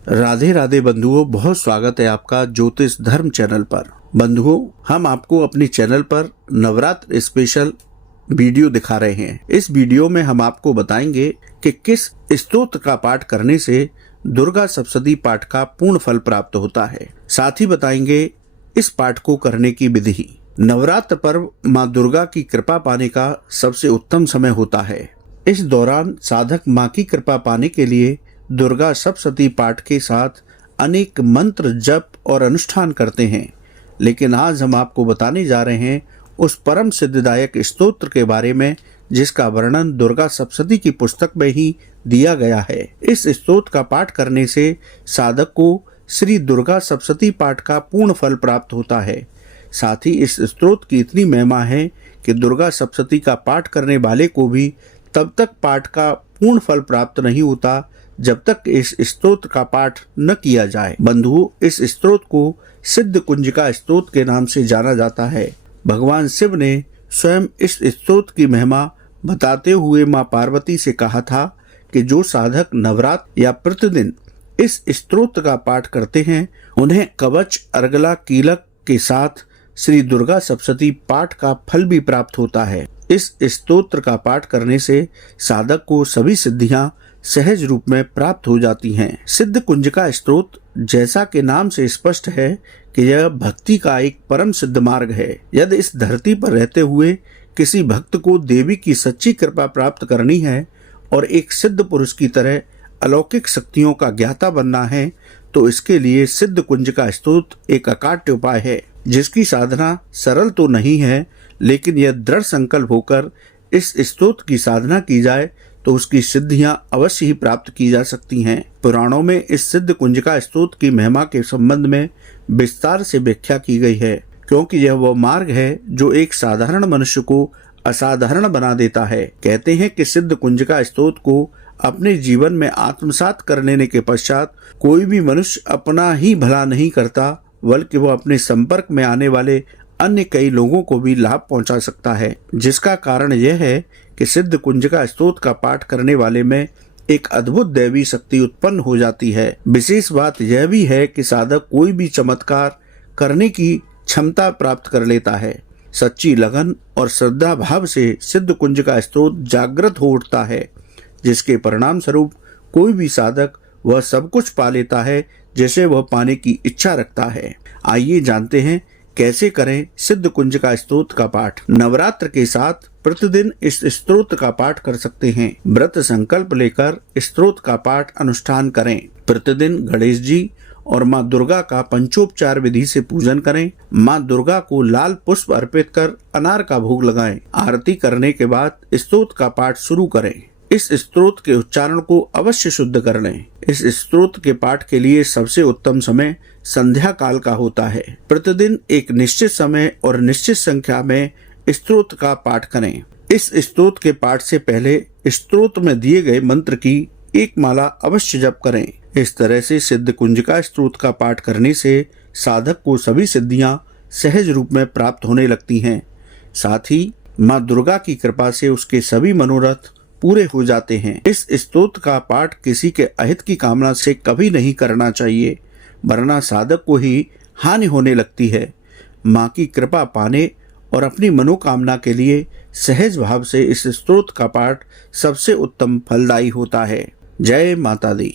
राधे राधे बंधुओं, बहुत स्वागत है आपका ज्योतिष धर्म चैनल पर। बंधुओं, हम आपको अपने चैनल पर नवरात्र स्पेशल वीडियो दिखा रहे हैं। इस वीडियो में हम आपको बताएंगे कि किस स्तोत्र का पाठ करने से दुर्गा सप्तशती पाठ का पूर्ण फल प्राप्त होता है। साथ ही बताएंगे इस पाठ को करने की विधि। नवरात्र पर्व माँ दुर्गा की कृपा पाने का सबसे उत्तम समय होता है। इस दौरान साधक माँ की कृपा पाने के लिए दुर्गा सप्तशती पाठ के साथ अनेक मंत्र जप और अनुष्ठान करते हैं। लेकिन आज हम आपको बताने जा रहे हैं उस परम सिद्धिदायक स्तोत्र के बारे में जिसका वर्णन दुर्गा सप्तशती की पुस्तक में ही दिया गया है। इस स्तोत्र का पाठ करने से साधक को श्री दुर्गा सप्तशती पाठ का पूर्ण फल प्राप्त होता है। साथ ही इस स्तोत्र की इतनी महिमा है कि दुर्गा सप्तशती का पाठ करने वाले को भी तब तक पाठ का पूर्ण फल प्राप्त नहीं होता जब तक इस स्तोत्र का पाठ न किया जाए। बंधुओं, इस स्तोत्र को सिद्ध कुंजिका स्तोत्र के नाम से जाना जाता है। भगवान शिव ने स्वयं इस स्तोत्र की महिमा बताते हुए मां पार्वती से कहा था कि जो साधक नवरात्र या प्रतिदिन इस स्तोत्र का पाठ करते हैं उन्हें कवच अर्गला कीलक के साथ श्री दुर्गा सप्तशती पाठ का फल भी प्राप्त होता है। इस स्तोत्र का पाठ करने से साधक को सभी सिद्धियां सहज रूप में प्राप्त हो जाती हैं। सिद्ध कुंजिका स्तोत्र जैसा कि नाम से स्पष्ट है कि यह भक्ति का एक परम सिद्ध मार्ग है। यदि इस धरती पर रहते हुए किसी भक्त को देवी की सच्ची कृपा प्राप्त करनी है और एक सिद्ध पुरुष की तरह अलौकिक शक्तियों का ज्ञाता बनना है तो इसके लिए सिद्ध कुंजिका स्तोत्र एक अकाट्य उपाय है, जिसकी साधना सरल तो नहीं है, लेकिन यह दृढ़ संकल्प होकर इस स्तोत्र की साधना की जाए तो उसकी सिद्धियां अवश्य ही प्राप्त की जा सकती हैं। पुराणों में इस सिद्ध कुंजिका स्तोत्र की महिमा के संबंध में विस्तार से व्याख्या की गई है, क्योंकि यह वह मार्ग है जो एक साधारण मनुष्य को असाधारण बना देता है। कहते हैं कि सिद्ध कुंजिका स्तोत्र को अपने जीवन में आत्मसात कर लेने के पश्चात कोई भी मनुष्य अपना ही भला नहीं करता, बल्कि वह अपने संपर्क में आने वाले अन्य कई लोगों को भी लाभ पहुंचा सकता है। जिसका कारण यह है कि सिद्ध कुंजिका स्तोत्र का पाठ करने वाले में एक अद्भुत दैवी शक्ति उत्पन्न हो जाती है। विशेष बात यह भी है कि साधक कोई भी चमत्कार करने की क्षमता प्राप्त कर लेता है। सच्ची लगन और श्रद्धा भाव से सिद्ध कुंजिका स्तोत्र जागृत हो उठता है, जिसके परिणाम स्वरूप कोई भी साधक वह सब कुछ पा लेता है जैसे वह पाने की इच्छा रखता है। आइए जानते हैं कैसे करें सिद्ध कुंजिका स्तोत्र का पाठ। नवरात्र के साथ प्रतिदिन इस स्तोत्र का पाठ कर सकते हैं। व्रत संकल्प लेकर स्तोत्र का पाठ अनुष्ठान करें। प्रतिदिन गणेश जी और माँ दुर्गा का पंचोपचार विधि से पूजन करें। माँ दुर्गा को लाल पुष्प अर्पित कर अनार का भोग लगाएं। आरती करने के बाद स्तोत्र का पाठ शुरू करें। इस स्तोत्र के उच्चारण को अवश्य शुद्ध कर लें। इस स्तोत्र के पाठ के लिए सबसे उत्तम समय संध्या काल का होता है। प्रतिदिन एक निश्चित समय और निश्चित संख्या में स्तोत्र का पाठ करें। इस स्तोत्र के पाठ से पहले स्तोत्र में दिए गए मंत्र की एक माला अवश्य जप करें। इस तरह से सिद्ध कुंजिका स्तोत्र का पाठ करने से साधक को सभी सिद्धियां सहज रूप में प्राप्त होने लगती हैं। साथ ही माँ दुर्गा की कृपा से उसके सभी मनोरथ पूरे हो जाते हैं। इस स्तोत्र का पाठ किसी के अहित की कामना से कभी नहीं करना चाहिए, वरना साधक को ही हानि होने लगती है। माँ की कृपा पाने और अपनी मनोकामना के लिए सहज भाव से इस स्तोत्र का पाठ सबसे उत्तम फलदायी होता है। जय माता दी।